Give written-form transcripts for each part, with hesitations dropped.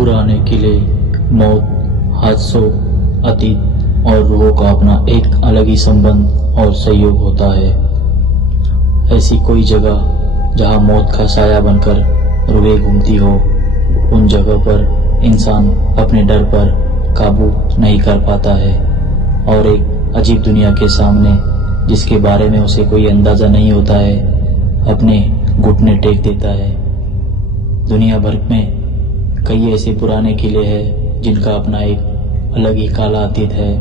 पुराने किले, मौत, हादसों, अतीत और रूहों का अपना एक अलग ही संबंध और सहयोग होता है। ऐसी कोई जगह जहां मौत का साया बनकर रूहें घूमती हो, उन जगह पर इंसान अपने डर पर काबू नहीं कर पाता है और एक अजीब दुनिया के सामने, जिसके बारे में उसे कोई अंदाजा नहीं होता है, अपने घुटने टेक देता है। दुनिया भर में कई ऐसे पुराने किले हैं जिनका अपना एक अलग ही काला अतीत है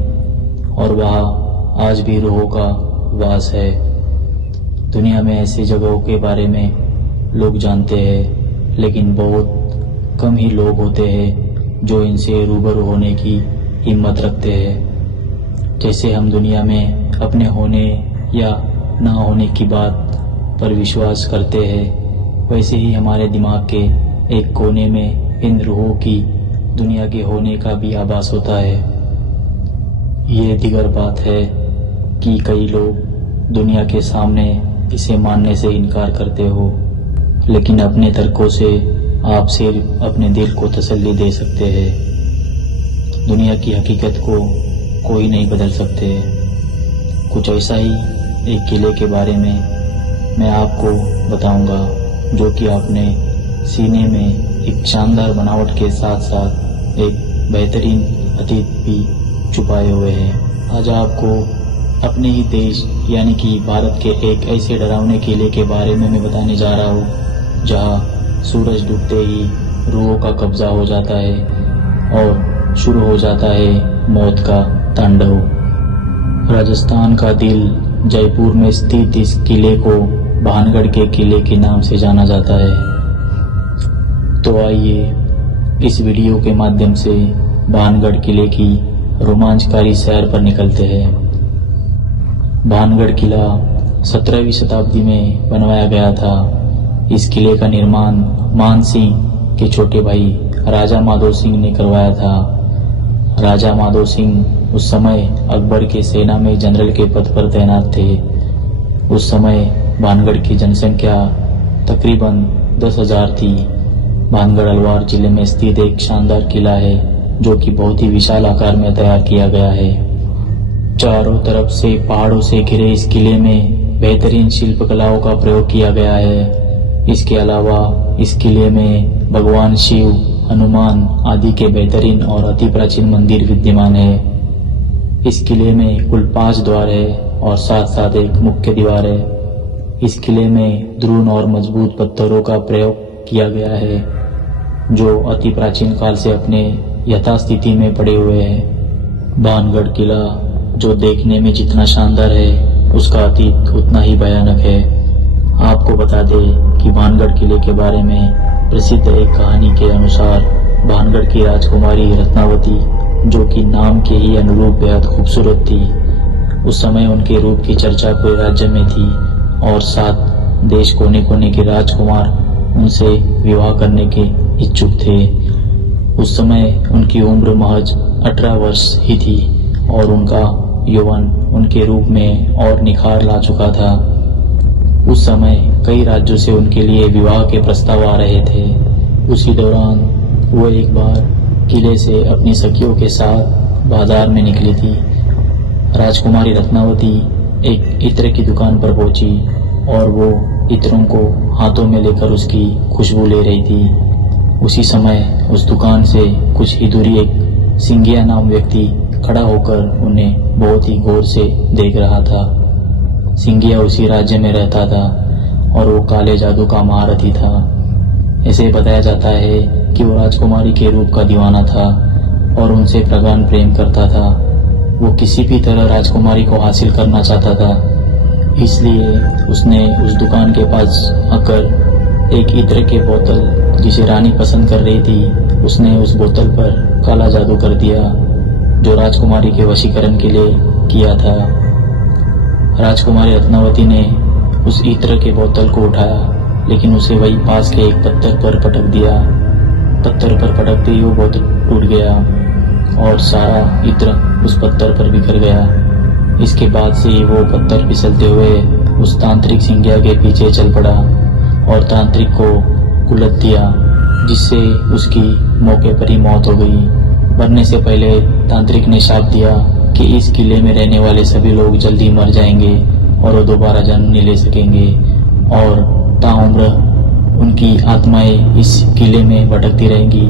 और वहाँ आज भी रूहों का वास है। दुनिया में ऐसी जगहों के बारे में लोग जानते हैं, लेकिन बहुत कम ही लोग होते हैं जो इनसे रूबरू होने की हिम्मत रखते हैं। जैसे हम दुनिया में अपने होने या ना होने की बात पर विश्वास करते हैं, वैसे ही हमारे दिमाग के एक कोने में इन रूहों की दुनिया के होने का भी आभास होता है। ये दीगर बात है कि कई लोग दुनिया के सामने इसे मानने से इनकार करते हो, लेकिन अपने तर्कों से आप सिर्फ अपने दिल को तसल्ली दे सकते हैं। दुनिया की हकीकत को कोई नहीं बदल सकते। कुछ ऐसा ही एक किले के बारे में मैं आपको बताऊंगा, जो कि आपने सीने में एक शानदार बनावट के साथ साथ एक बेहतरीन अतीत भी छुपाए हुए हैं। आज आपको अपने ही देश यानी कि भारत के एक ऐसे डरावने किले के बारे में मैं बताने जा रहा हूँ, जहाँ सूरज डूबते ही रूहों का कब्जा हो जाता है और शुरू हो जाता है मौत का तांडव। राजस्थान का दिल जयपुर में स्थित इस किले को भानगढ़ के किले के नाम से जाना जाता है। तो आइए इस वीडियो के माध्यम से भानगढ़ किले की रोमांचकारी सैर पर निकलते हैं। भानगढ़ किला 17वीं शताब्दी में बनवाया गया था। इस किले का निर्माण मान सिंह के छोटे भाई राजा माधो सिंह ने करवाया था। राजा माधो सिंह उस समय अकबर के सेना में जनरल के पद पर तैनात थे। उस समय भानगढ़ की जनसंख्या तकरीबन 10,000 थी। भानगढ़ अलवार जिले में स्थित एक शानदार किला है, जो कि बहुत ही विशाल आकार में तैयार किया गया है। चारों तरफ से पहाड़ों से घिरे इस किले में बेहतरीन शिल्पकलाओं का प्रयोग किया गया है। इसके अलावा इस किले में भगवान शिव, हनुमान आदि के बेहतरीन और अति प्राचीन मंदिर विद्यमान है। इस किले में कुल 5 द्वार है और साथ साथ एक मुख्य द्वार है। इस किले में द्रोण और मजबूत पत्थरों का प्रयोग किया गया है, जो अति प्राचीन काल से अपने यथास्थिति में पड़े हुए हैं। भानगढ़ किला जो देखने में जितना शानदार है, उसका अतीत उतना ही भयानक है। आपको बता दें कि भानगढ़ किले के बारे में प्रसिद्ध एक कहानी के अनुसार भानगढ़ की राजकुमारी रत्नावती, जो कि नाम के ही अनुरूप बेहद खूबसूरत थी, उस समय उनके रूप की चर्चा पूरे राज्य में थी और 7 देश कोने कोने के राजकुमार उनसे विवाह करने के इच्छुक थे। उस समय उनकी उम्र महज 18 वर्ष ही थी और उनका यौवन उनके रूप में और निखार ला चुका था। उस समय कई राज्यों से उनके लिए विवाह के प्रस्ताव आ रहे थे। उसी दौरान वो एक बार किले से अपनी सखियों के साथ बाजार में निकली थी। राजकुमारी रत्नावती एक इत्र की दुकान पर पहुंची और वो इत्रों को हाथों में लेकर उसकी खुशबू ले रही थी। उसी समय उस दुकान से कुछ ही दूरी एक सिंगिया नाम व्यक्ति खड़ा होकर उन्हें बहुत ही गौर से देख रहा था। सिंगिया उसी राज्य में रहता था और वो काले जादू का महारथी था। ऐसे बताया जाता है कि वो राजकुमारी के रूप का दीवाना था और उनसे प्रगाढ़ प्रेम करता था। वो किसी भी तरह राजकुमारी को हासिल करना चाहता था, इसलिए उसने उस दुकान के पास आकर एक इत्र के बोतल, जिसे रानी पसंद कर रही थी, उसने उस बोतल पर काला जादू कर दिया, जो राजकुमारी के वशीकरण के लिए किया था। राजकुमारी रत्नावती ने उस इत्र के बोतल को उठाया, लेकिन उसे वही पास के एक पत्थर पर पटक दिया। पत्थर पर पटकते ही वो बोतल टूट गया और सारा इत्र उस पत्थर पर बिखर गया। इसके बाद से वो पत्थर फिसलते हुए उस तांत्रिक सिंगिया के पीछे चल पड़ा और तांत्रिक को कुलत दिया। जिससे उसकी मौके पर ही मौत हो गई। मरने से पहले तांत्रिक ने शाप दिया कि इस किले में रहने वाले सभी लोग जल्दी मर जाएंगे और वो दोबारा जन्म नहीं ले सकेंगे और ताउम्र उनकी आत्माएं इस किले में भटकती रहेंगी।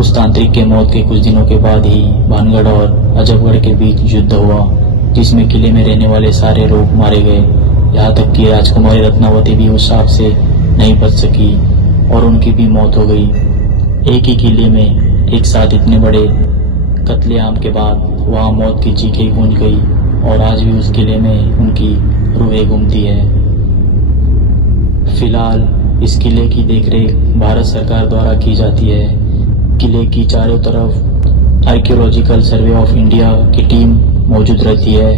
उस तांत्रिक के मौत के कुछ दिनों के बाद ही भानगढ़ और अजबगढ़ के बीच युद्ध हुआ, जिसमें किले में रहने वाले सारे लोग मारे गए। यहाँ तक कि राजकुमारी रत्नावती भी उस शाप से नहीं बच सकी और उनकी भी मौत हो गई। एक ही किले में एक साथ इतने बड़े कत्लेआम के बाद वहाँ मौत की चीखें गूंज गई और आज भी उस किले में उनकी रूहें घूमती है। फिलहाल इस किले की देखरेख भारत सरकार द्वारा की जाती है। किले की चारों तरफ आर्कियोलॉजिकल सर्वे ऑफ इंडिया की टीम मौजूद रहती है।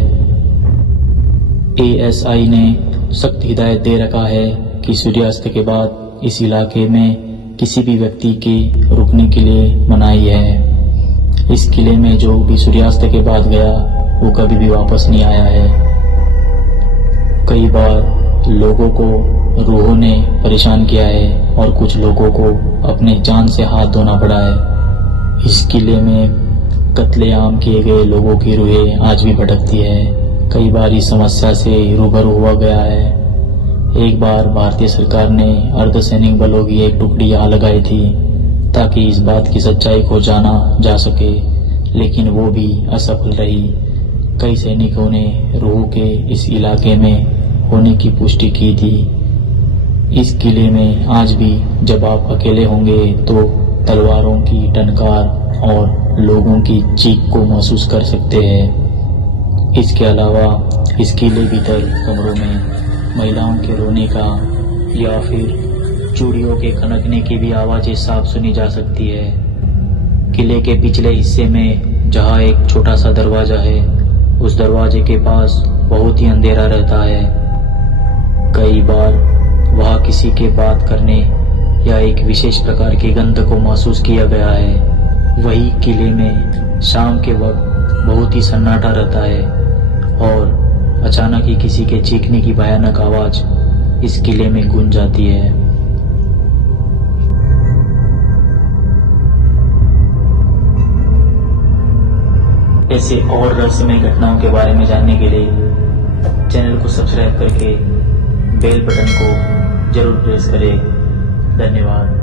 ASI ने सख्त हिदायत दे रखा है कि सूर्यास्त के बाद इस इलाके में किसी भी व्यक्ति के रुकने के लिए मनाही है। इस किले में जो भी सूर्यास्त के बाद गया वो कभी भी वापस नहीं आया है। कई बार लोगों को रूहों ने परेशान किया है और कुछ लोगों को अपने जान से हाथ धोना पड़ा है। इस किले में कत्लेआम किए गए लोगों की रूहें आज भी भटकती है। कई बार इस समस्या से रूबरू हुआ गया है। एक बार भारतीय सरकार ने अर्धसैनिक बलों की एक टुकड़ी यहाँ लगाई थी ताकि इस बात की सच्चाई को जाना जा सके, लेकिन वो भी असफल रही। कई सैनिकों ने रूह के इस इलाके में होने की पुष्टि की थी। इस किले में आज भी जब आप अकेले होंगे तो तलवारों की टनकार और लोगों की चीख को महसूस कर सकते हैं। इसके अलावा इस किले भीतर कमरों में महिलाओं के रोने का या फिर चूड़ियों के खनकने की भी आवाजें साफ सुनी जा सकती है। किले के पिछले हिस्से में जहाँ एक छोटा सा दरवाजा है, उस दरवाजे के पास बहुत ही अंधेरा रहता है। कई बार वहाँ किसी के बात करने या एक विशेष प्रकार की गंध को महसूस किया गया है। वही किले में शाम के वक्त बहुत ही सन्नाटा रहता है और अचानक ही किसी के चीखने की भयानक आवाज इस किले में गूंज जाती है। ऐसे और रहस्यमय घटनाओं के बारे में जानने के लिए चैनल को सब्सक्राइब करके बेल बटन को जरूर प्रेस करें। धन्यवाद।